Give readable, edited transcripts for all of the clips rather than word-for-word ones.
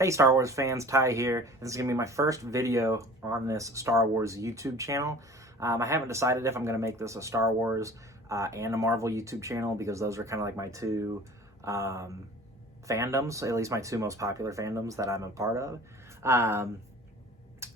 Hey Star Wars fans, Ty here. This is going to be my first video on this Star Wars YouTube channel. I haven't decided if I'm going to make this a Star Wars and a Marvel YouTube channel because those are kind of like my two fandoms, at least my two most popular fandoms that I'm a part of.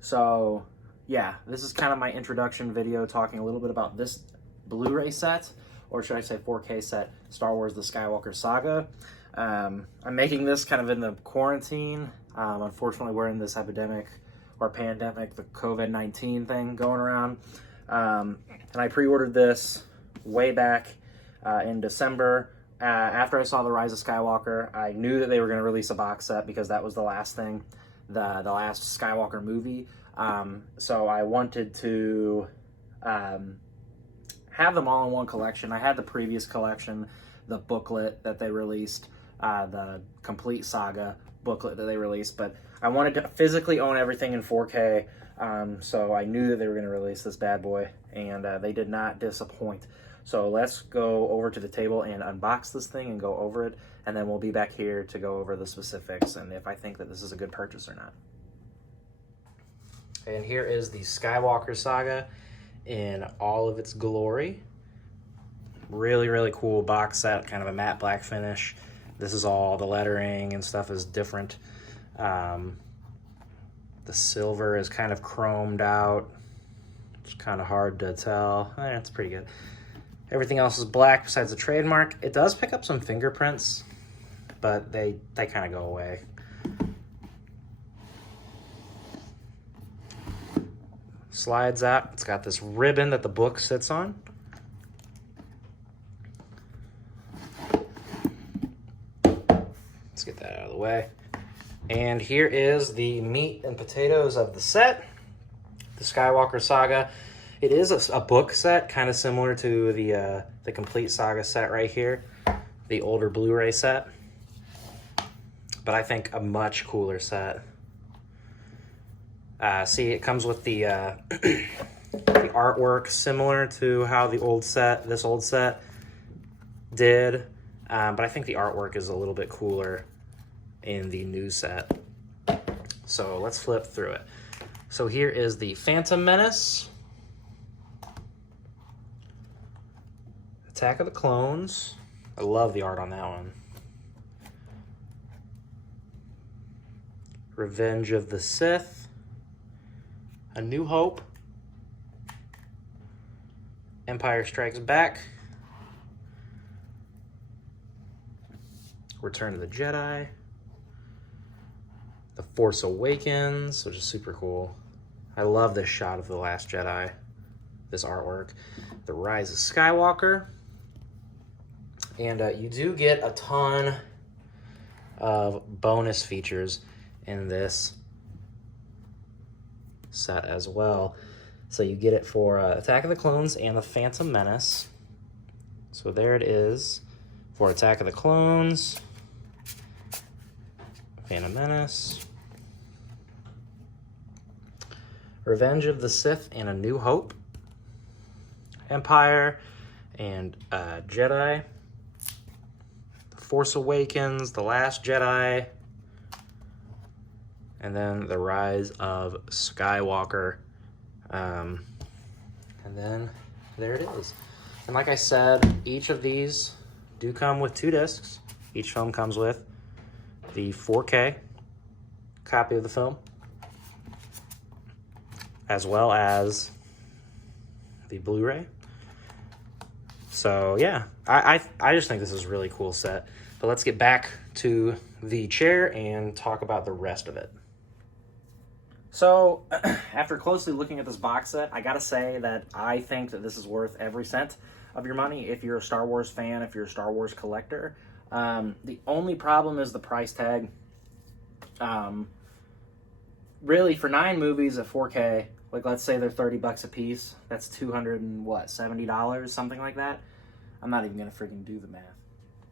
So yeah, this is kind of my introduction video talking a little bit about this Blu-ray set, or should I say 4K set, Star Wars The Skywalker Saga. I'm making this kind of in the quarantine. Unfortunately, we're in this epidemic or pandemic, the COVID-19 thing going around. And I pre-ordered this way back in December. After I saw The Rise of Skywalker, I knew that they were going to release a box set because that was the last thing, the last Skywalker movie. So I wanted to have them all in one collection. I had the previous collection, the booklet that they released, the complete Saga booklet that they released, but I wanted to physically own everything in 4K, so I knew that they were going to release this bad boy, and they did not disappoint. So let's go over to the table and unbox this thing and go over it, and then we'll be back here to go over the specifics and if I think that this is a good purchase or not. And here is the Skywalker Saga in all of its glory. Really, really cool box set, kind of a matte black finish. This is all, the lettering and stuff is different. The silver is kind of chromed out. It's kind of hard to tell. It's pretty good. Everything else is black besides the trademark. It does pick up some fingerprints, but they kind of go away. Slides out. It's got this ribbon that the book sits on. Let's get that out of the way. And here is the meat and potatoes of the set, the Skywalker Saga. It is a book set, kind of similar to the complete Saga set right here, the older Blu-ray set, but I think a much cooler set. See, it comes with the the artwork similar to how this old set did, but I think the artwork is a little bit cooler in the new set. So let's flip through it. So here is the Phantom Menace, Attack of the Clones. I love the art on that one. Revenge of the Sith, A New Hope, Empire Strikes Back, Return of the Jedi, The Force Awakens, which is super cool. I love this shot of The Last Jedi, this artwork. The Rise of Skywalker. And you do get a ton of bonus features in this set as well. So you get it for Attack of the Clones and the Phantom Menace. So there it is for Attack of the Clones, Phantom Menace, Revenge of the Sith and A New Hope, Empire and Jedi, The Force Awakens, The Last Jedi, and then The Rise of Skywalker. And then there it is. And like I said, each of these do come with 2 discs. Each film comes with the 4K copy of the film, as well as the Blu-ray. So yeah, I just think this is a really cool set. But let's get back to the chair and talk about the rest of it. So, after closely looking at this box set, I gotta say that I think that this is worth every cent of your money if you're a Star Wars fan, if you're a Star Wars collector. The only problem is the price tag. Really, for 9 movies at 4K, like let's say they're $30 a piece, that's $270, something like that. I'm not even gonna freaking do the math.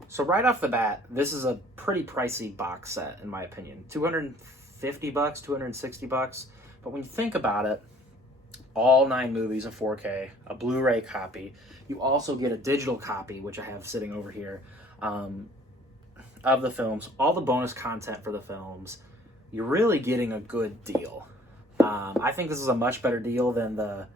So right off the bat, this is a pretty pricey box set, in my opinion. $250, $260. But when you think about it, all 9 movies in 4K, a Blu-ray copy. You also get a digital copy, which I have sitting over here, of the films, all the bonus content for the films, you're really getting a good deal. I think this is a much better deal than the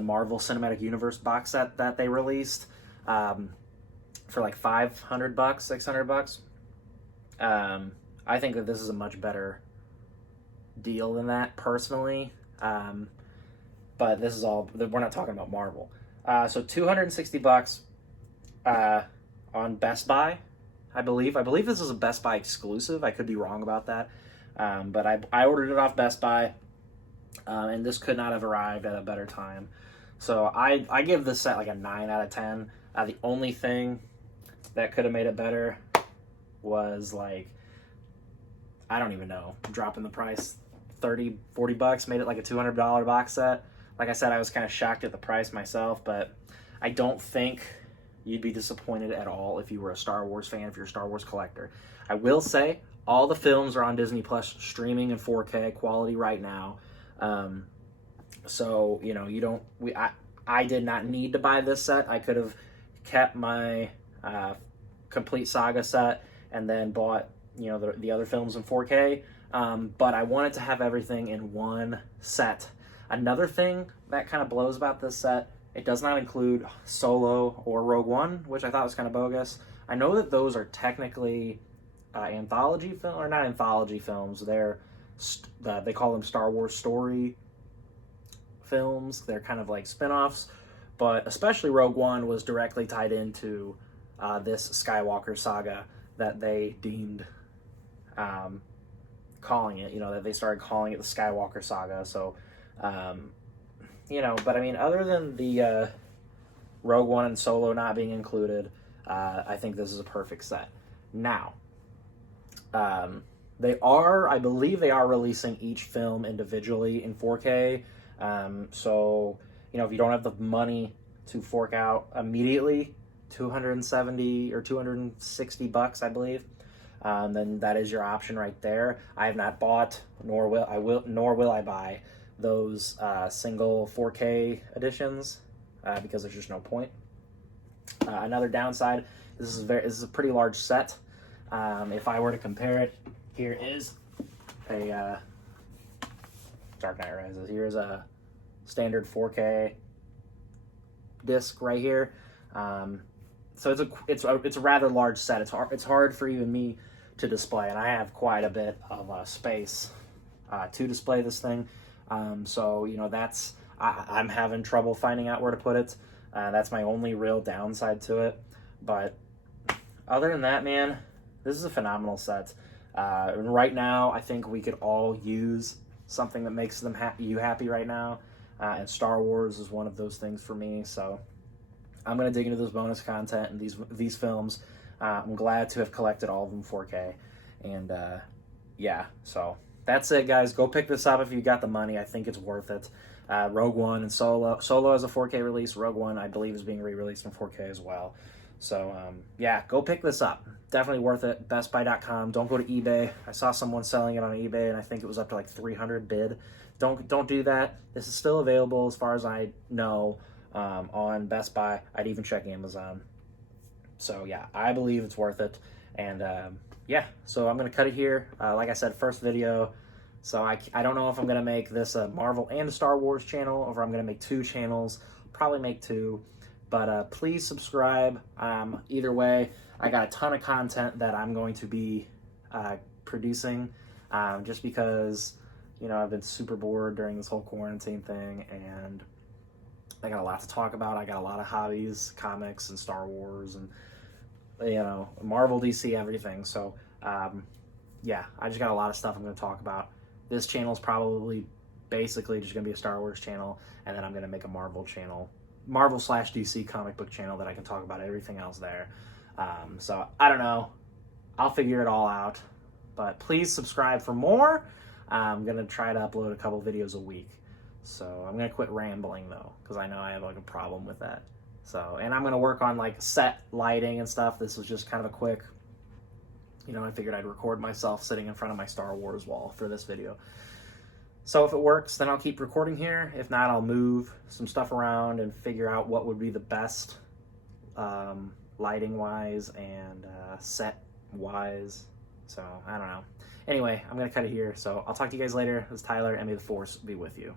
Marvel Cinematic Universe box set that they released for like $500, $600. I think that this is a much better deal than that, personally. But this is all, we're not talking about Marvel. So $260 on Best Buy, I believe. I believe this is a Best Buy exclusive. I could be wrong about that. But I ordered it off Best Buy, and this could not have arrived at a better time. So I give this set like a 9 out of 10. The only thing that could have made it better was, like, I don't even know, dropping the price $30, $40, made it like a $200 box set. Like I said, I was kind of shocked at the price myself, but I don't think you'd be disappointed at all if you were a Star Wars fan, if you're a Star Wars collector. I will say, all the films are on Disney Plus streaming in 4K quality right now. So, you know, I did not need to buy this set. I could have kept my complete Saga set and then bought, you know, the other films in 4K. But I wanted to have everything in one set. Another thing that kind of blows about this set, it does not include Solo or Rogue One, which I thought was kind of bogus. I know that those are technically anthology film, or not anthology films. They're they call them Star Wars story films. They're kind of like spin-offs, but especially Rogue One was directly tied into this Skywalker saga that they deemed calling it, you know, that they started calling it the Skywalker saga. So, you know, but I mean, other than the Rogue One and Solo not being included, I think this is a perfect set. Now, I believe they are releasing each film individually in 4K. So, you know, if you don't have the money to fork out immediately, $270 or $260, I believe, then that is your option right there. I have not bought, nor will I buy those single 4K editions because there's just no point. Another downside, this is a pretty large set. If I were to compare it, here is a Dark Knight Rises. Here's a standard 4K disc right here. So it's a rather large set. It's hard for even me to display, and I have quite a bit of space to display this thing. So, you know, I'm having trouble finding out where to put it. That's my only real downside to it. But other than that, man, this is a phenomenal set. Right now, I think we could all use something that makes you happy right now. And Star Wars is one of those things for me. So I'm going to dig into this bonus content and these films. I'm glad to have collected all of them 4K. And yeah, so that's it, guys. Go pick this up if you got the money. I think it's worth it. Rogue One and Solo. Solo has a 4K release. Rogue One, I believe, is being re-released in 4K as well. So, yeah, go pick this up. Definitely worth it. BestBuy.com. Don't go to eBay. I saw someone selling it on eBay, and I think it was up to like 300 bid. Don't do that. This is still available, as far as I know, on Best Buy. I'd even check Amazon. So, yeah, I believe it's worth it. And, yeah, so I'm going to cut it here. Like I said, first video. So I don't know if I'm going to make this a Marvel and a Star Wars channel, or if I'm going to make two channels. Probably make two. But please subscribe. Either way, I got a ton of content that I'm going to be producing just because, you know, I've been super bored during this whole quarantine thing, and I got a lot to talk about. I got a lot of hobbies, comics and Star Wars and, you know, Marvel, DC, everything. So, yeah, I just got a lot of stuff I'm going to talk about. This channel is probably basically just going to be a Star Wars channel, and then I'm going to make a Marvel channel. Marvel/DC comic book channel that I can talk about everything else there. So I don't know. I'll figure it all out. But please subscribe for more. I'm going to try to upload a couple videos a week. So I'm going to quit rambling, though, because I know I have like a problem with that. So, and I'm going to work on like set lighting and stuff. This was just kind of a quick, you know, I figured I'd record myself sitting in front of my Star Wars wall for this video. So if it works, then I'll keep recording here. If not, I'll move some stuff around and figure out what would be the best lighting-wise and set-wise. So, I don't know. Anyway, I'm going to cut it here. So I'll talk to you guys later. This is Tyler, and may the Force be with you.